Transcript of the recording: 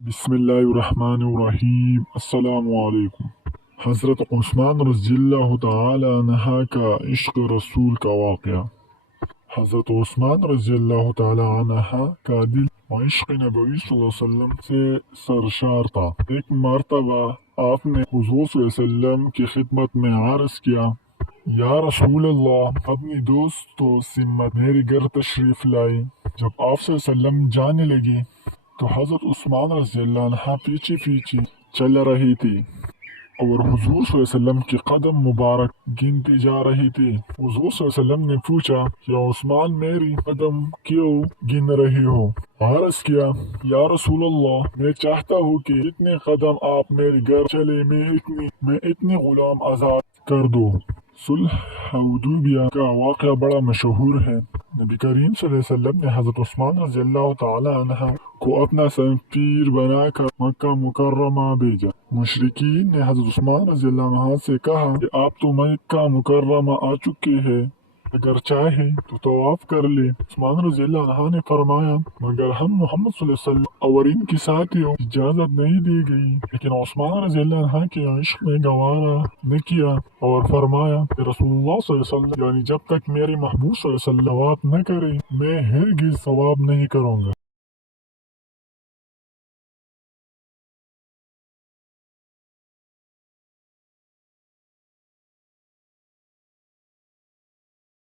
بسم اللہ الرحمن الرحیم۔ السلام علیکم۔ حضرت عثمان رضی اللہ تعالی عنہ کا عشق رسول کا واقعہ۔ حضرت عثمان رضی اللہ تعالی عنہ کا دل عشق نبوی صلی اللہ علیہ وسلم سے سرشار تھا۔ ایک مرتبہ آپ نے حضور صلی اللہ علیہ وسلم کی خدمت میں عرض کیا، یا رسول اللہ، اپنی دوست و سمت میرے گھر تشریف لائے۔ جب آپ صلی اللہ علیہ وسلم جانے لگے تو حضرت عثمان رضی اللہ عنہ پیچھے پیچھے چل رہی تھی اور حضور صلی اللہ علیہ وسلم کے قدم مبارک گنتی جا رہی تھی۔ حضور صلی اللہ علیہ وسلم نے پوچھا، یا عثمان، میری قدم کیوں گن رہی ہو؟ عرض کیا، یا رسول اللہ، میں چاہتا ہوں کہ جتنے قدم آپ میرے گھر چلے میں اتنے غلام آزاد کر دوں۔ صلح حدیبیہ کا واقعہ بڑا مشہور ہے۔ نبی کریم صلی اللہ علیہ وسلم نے حضرت عثمان رضی اللہ تعالی عنہ کو اپنا سفیر بنا کر مکہ مکرمہ بھیجا۔ مشرکین نے حضرت عثمان رضی اللہ عنہ سے کہا کہ آپ تو مکہ مکرمہ آ چکے ہیں، اگر چاہے تو طواف کر لے۔ عثمان رضی اللہ عنہ نے فرمایا، مگر ہم محمد صلی اللہ علیہ وسلم اور ان کی ساتھیوں کو اجازت نہیں دی گئی۔ لیکن عثمان رضی اللہ عنہ کے عشق نے گوارا نہ کیا اور فرمایا کہ رسول اللہ صلی اللہ علیہ وسلم، یعنی جب تک میرے محبوب صلی اللہ علیہ وسلم طواف نہ کرے میں ہرگز طواف نہیں کروں گا۔